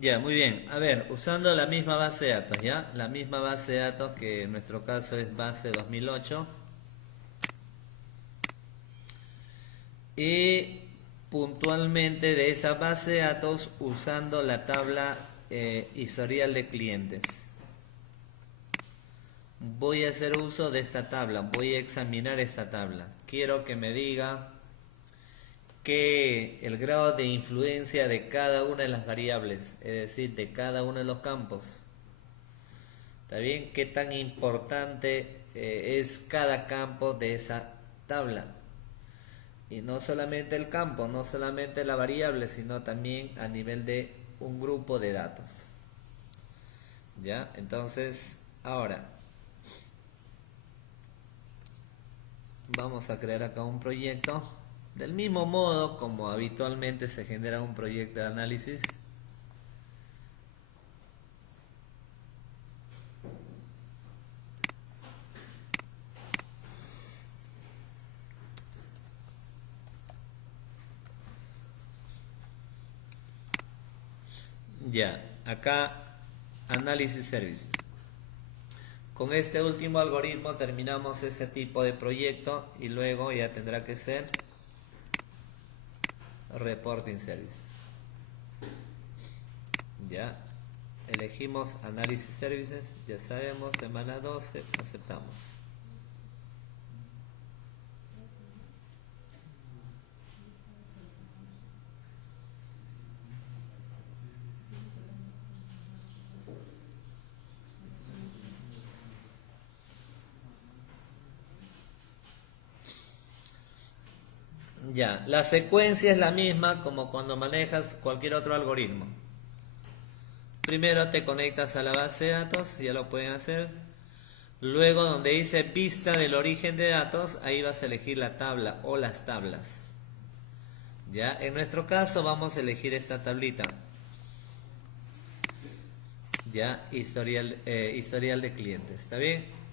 Ya, muy bien. A ver, usando la misma base de datos, ¿ya? La misma base de datos que en nuestro caso es base 2008. Y puntualmente de esa base de datos usando la tabla historial de clientes. Voy a hacer uso de esta tabla, voy a examinar esta tabla. Quiero que me diga que el grado de influencia de cada una de las variables, es decir, de cada uno de los campos. ¿Está bien? ¿Qué tan importante es cada campo de esa tabla? Y no solamente el campo, no solamente la variable, sino también a nivel de un grupo de datos. ¿Ya? Entonces, ahora vamos a crear acá un proyecto. Del mismo modo como habitualmente se genera un proyecto de análisis. Ya, acá análisis services. Con este último algoritmo terminamos ese tipo de proyecto y luego ya tendrá que ser reporting services. Ya, elegimos análisis services, ya sabemos, semana 12, aceptamos. Ya, la secuencia es la misma como cuando manejas cualquier otro algoritmo. Primero te conectas a la base de datos, ya lo pueden hacer. Luego donde dice vista del origen de datos, ahí vas a elegir la tabla o las tablas. Ya, en nuestro caso vamos a elegir esta tablita. Ya, historial de clientes, ¿está bien?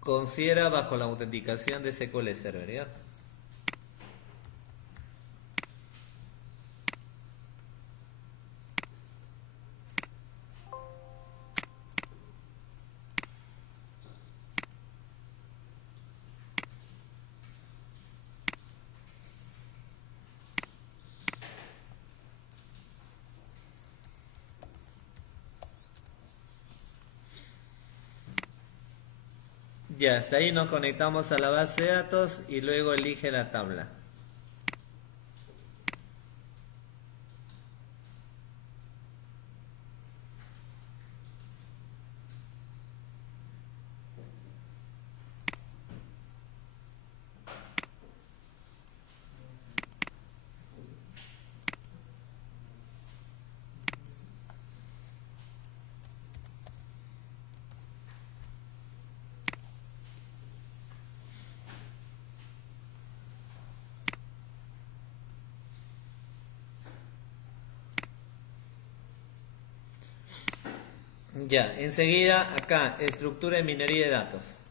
Considera bajo la autenticación de SQL Server, ¿ya? Ya, hasta ahí nos conectamos a la base de datos y luego elige la tabla. Ya, enseguida acá, estructura de minería de datos.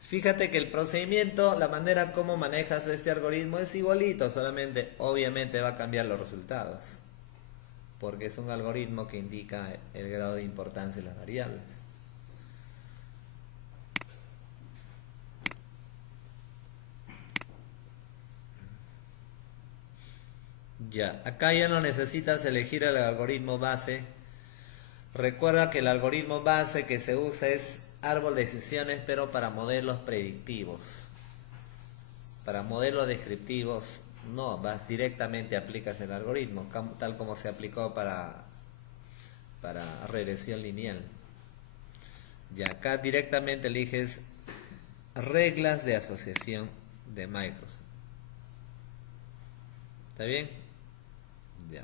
Fíjate que el procedimiento, la manera como manejas este algoritmo es igualito, solamente obviamente va a cambiar los resultados, porque es un algoritmo que indica el grado de importancia de las variables. Ya, acá ya no necesitas elegir el algoritmo base. Recuerda que el algoritmo base que se usa es árbol de decisiones, pero para modelos predictivos. Para modelos descriptivos, no, vas directamente aplicas el algoritmo, tal como se aplicó para regresión lineal. Y acá directamente eliges reglas de asociación de Microsoft. ¿Está bien? Ya.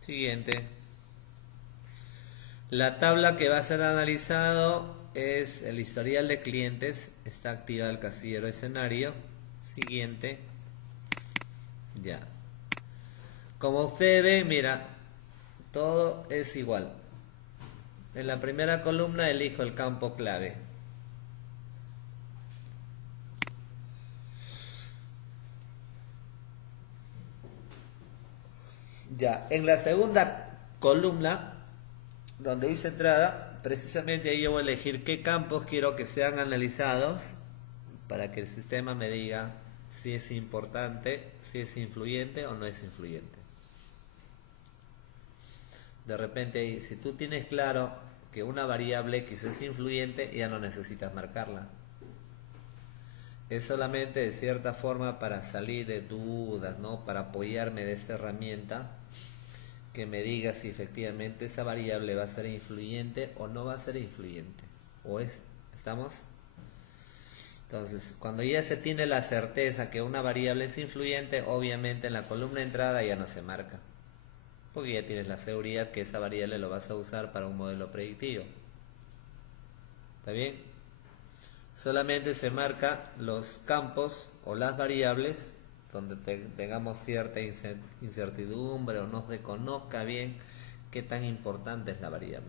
Siguiente. La tabla que va a ser analizado es el historial de clientes. Está activado el casillero escenario. Siguiente. Ya. Como ustedes ven, mira, todo es igual. En la primera columna elijo el campo clave. Ya, en la segunda columna, donde dice entrada, precisamente ahí yo voy a elegir qué campos quiero que sean analizados para que el sistema me diga si es importante, si es influyente o no es influyente. De repente, si tú tienes claro que una variable X es influyente, ya no necesitas marcarla. Es solamente de cierta forma para salir de dudas, ¿no? Para apoyarme de esta herramienta que me diga si efectivamente esa variable va a ser influyente o no va a ser influyente. ¿Estamos? Entonces, cuando ya se tiene la certeza que una variable es influyente, obviamente en la columna de entrada ya no se marca, porque ya tienes la seguridad que esa variable lo vas a usar para un modelo predictivo. ¿Está bien? Solamente se marca los campos o las variables donde tengamos cierta incertidumbre o no se conozca bien qué tan importante es la variable.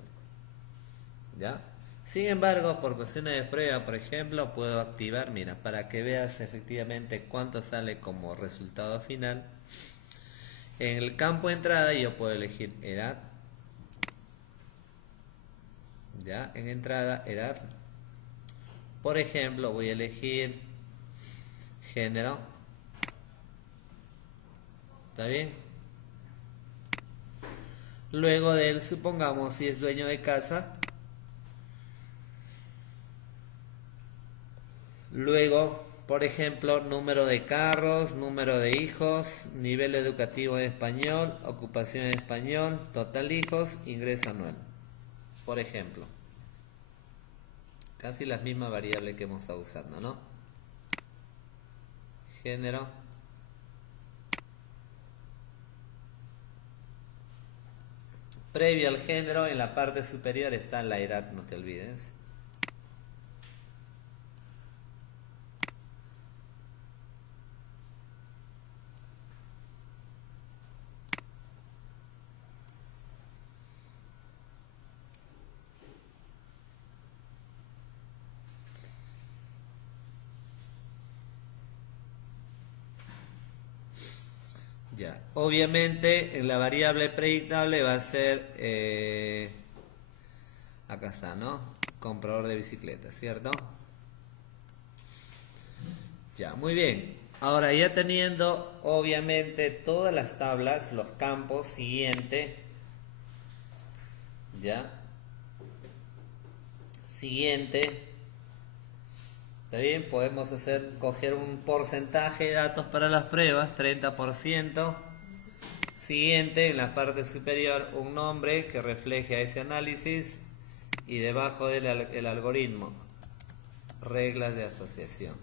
¿Ya? Sin embargo, por cuestiones de prueba, por ejemplo, puedo activar, mira, para que veas efectivamente cuánto sale como resultado final. En el campo de entrada yo puedo elegir edad. Ya, en entrada, edad. Por ejemplo, voy a elegir género. ¿Está bien? Luego de él, supongamos si es dueño de casa. Luego, por ejemplo, número de carros, número de hijos, nivel educativo en español, ocupación en español, total hijos, ingreso anual. Por ejemplo, casi las mismas variables que hemos estado usando, ¿no? Género. Previo al género, en la parte superior está la edad, no te olvides. Ya, obviamente en la variable predictable va a ser, acá está, ¿no? Comprador de bicicletas, ¿cierto? Ya, muy bien. Ahora ya teniendo obviamente todas las tablas, los campos, siguiente, ya, siguiente, está bien, podemos coger un porcentaje de datos para las pruebas, 30%. Siguiente, en la parte superior, un nombre que refleje a ese análisis y debajo del el algoritmo, reglas de asociación.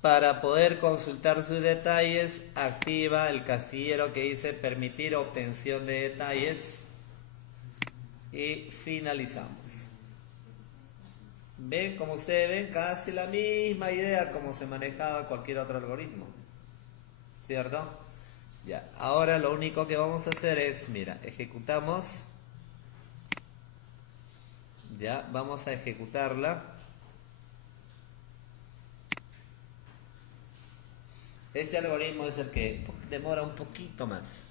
Para poder consultar sus detalles, activa el casillero que dice permitir obtención de detalles y finalizamos. ¿Ven? Como ustedes ven, casi la misma idea como se manejaba cualquier otro algoritmo. ¿Cierto? Ya, ahora lo único que vamos a hacer es, mira, ejecutamos. Ya, vamos a ejecutarla. Ese algoritmo es el que demora un poquito más.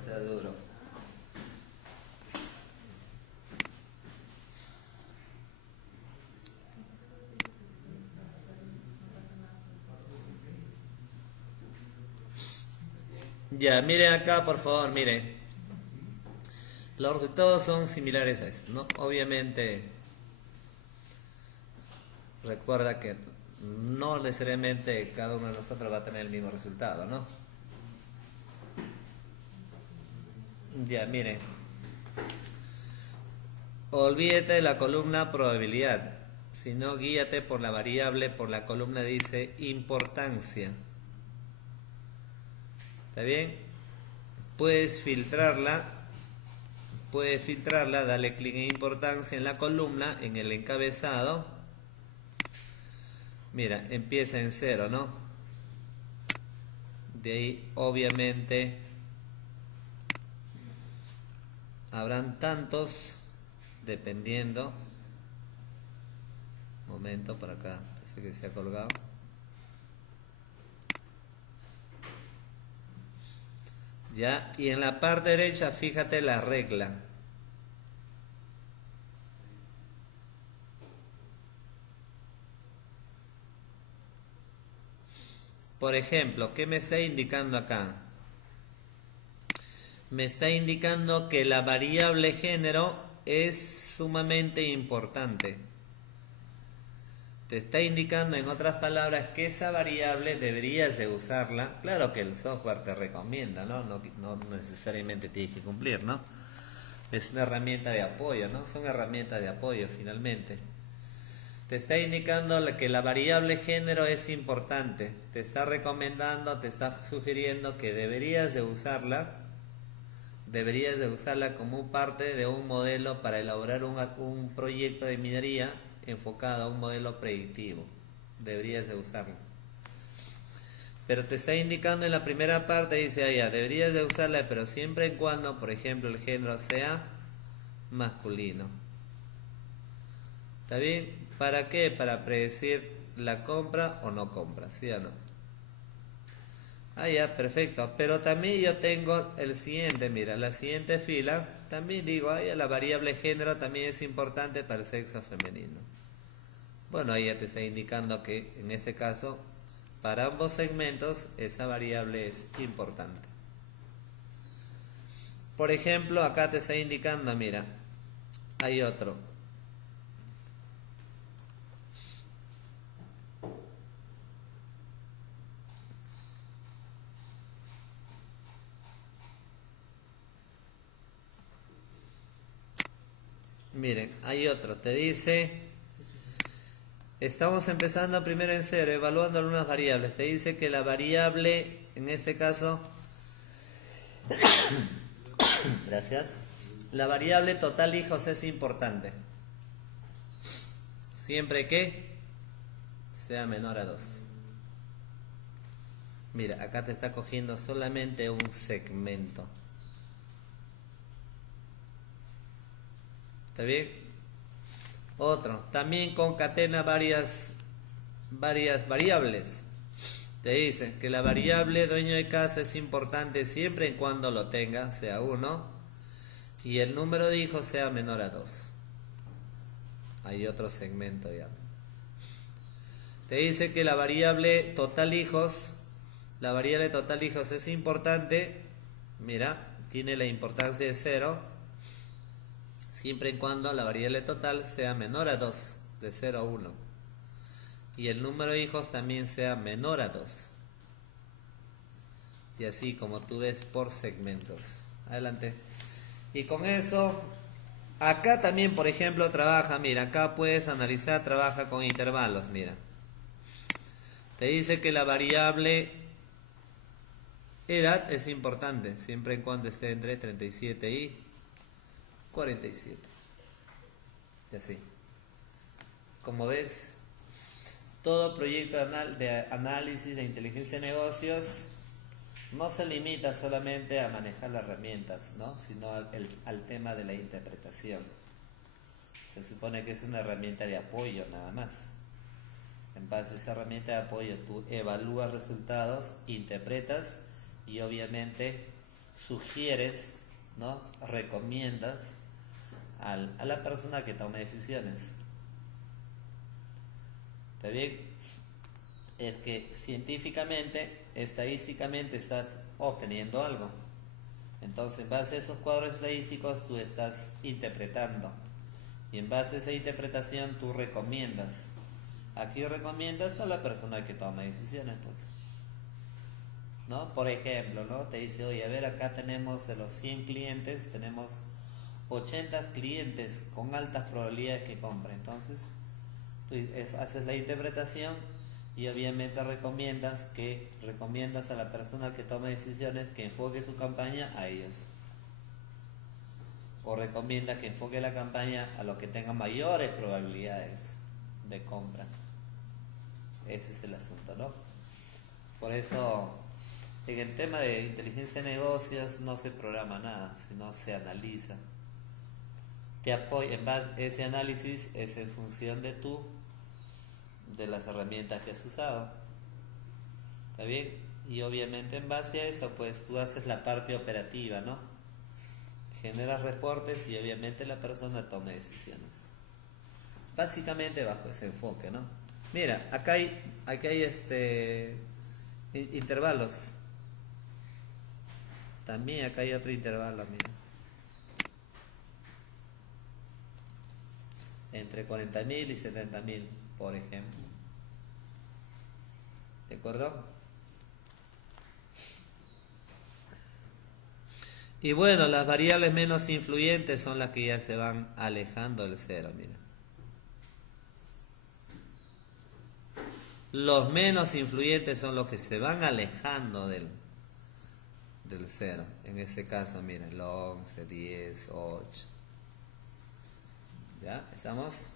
sea duro. Ya, miren acá, por favor, miren. Los resultados son similares a esto, ¿no? Obviamente, recuerda que no necesariamente cada uno de nosotros va a tener el mismo resultado, ¿no? Ya, miren. Olvídate de la columna probabilidad, sino guíate por la variable, por la columna dice importancia. ¿Está bien? Puedes filtrarla, dale clic en importancia en la columna, en el encabezado. Mira, empieza en 0, ¿no? De ahí, obviamente, habrán tantos, dependiendo. Momento, por acá, parece que se ha colgado. Ya, y en la parte derecha, fíjate la regla. Por ejemplo, ¿qué me está indicando acá? Me está indicando que la variable género es sumamente importante. Te está indicando, en otras palabras, que esa variable deberías de usarla. Claro que el software te recomienda, ¿no? No necesariamente tienes que cumplir, ¿no? Es una herramienta de apoyo, ¿no? Son herramientas de apoyo finalmente. Te está indicando que la variable género es importante. Te está recomendando, te está sugiriendo que deberías de usarla. Deberías de usarla como parte de un modelo para elaborar un proyecto de minería enfocado a un modelo predictivo. Deberías de usarlo. Pero te está indicando en la primera parte, dice ya, deberías de usarla, pero siempre y cuando, por ejemplo, el género sea masculino. ¿Está bien? ¿Para qué? Para predecir la compra o no compra, ¿sí o no? Ah, ya, perfecto. Pero también yo tengo el siguiente, mira, la siguiente fila, también digo, ya, la variable género también es importante para el sexo femenino. Bueno, ahí ya te está indicando que en este caso, para ambos segmentos, esa variable es importante. Por ejemplo, acá te está indicando, mira, hay otro. Miren, hay otro. Te dice, estamos empezando primero en 0, evaluando algunas variables. Te dice que la variable, en este caso, gracias, la variable total hijos es importante. Siempre que sea menor a 2. Mira, acá te está cogiendo solamente un segmento. ¿Está bien? Otro, también concatena varias variables. Te dice que la variable dueño de casa es importante siempre y cuando lo tenga, sea 1, y el número de hijos sea menor a 2. Hay otro segmento ya. Te dice que la variable total hijos es importante. Mira, tiene la importancia de 0 siempre y cuando la variable total sea menor a 2, de 0 a 1. Y el número de hijos también sea menor a 2. Y así como tú ves por segmentos. Adelante. Y con eso, acá también, por ejemplo, trabaja, mira, acá puedes analizar, trabaja con intervalos, mira. Te dice que la variable edad es importante, siempre y cuando esté entre 37 y 47. Y así. Como ves, todo proyecto de análisis de inteligencia de negocios no se limita solamente a manejar las herramientas, ¿no? Sino al tema de la interpretación. Se supone que es una herramienta de apoyo nada más. En base a esa herramienta de apoyo tú evalúas resultados, interpretas y obviamente sugieres, ¿no? Recomiendas a la persona que tome decisiones. ¿Está bien? Es que científicamente, estadísticamente estás obteniendo algo. Entonces, en base a esos cuadros estadísticos, tú estás interpretando. Y en base a esa interpretación, tú recomiendas. Aquí recomiendas a la persona que toma decisiones, pues. ¿No? Por ejemplo, ¿no? Te dice, oye, a ver, acá tenemos de los 100 clientes, tenemos 80 clientes con altas probabilidades que compren. Entonces, tú haces la interpretación y obviamente recomiendas a la persona que tome decisiones que enfoque su campaña a ellos. O recomienda que enfoque la campaña a los que tengan mayores probabilidades de compra. Ese es el asunto, ¿no? Por eso, en el tema de inteligencia de negocios no se programa nada, sino se analiza. Te apoya, en base, ese análisis es en función de las herramientas que has usado. ¿Está bien? Y obviamente en base a eso, pues tú haces la parte operativa, ¿no? Generas reportes y obviamente la persona toma decisiones. Básicamente bajo ese enfoque, ¿no? Mira, acá hay intervalos. También acá hay otro intervalo, mira. Entre 40.000 y 70.000, por ejemplo. ¿De acuerdo? Y bueno, las variables menos influyentes son las que ya se van alejando del cero, mira. Los menos influyentes son los que se van alejando del cero. En este caso, miren, el 11, 10, 8. ¿Ya? ¿Estamos?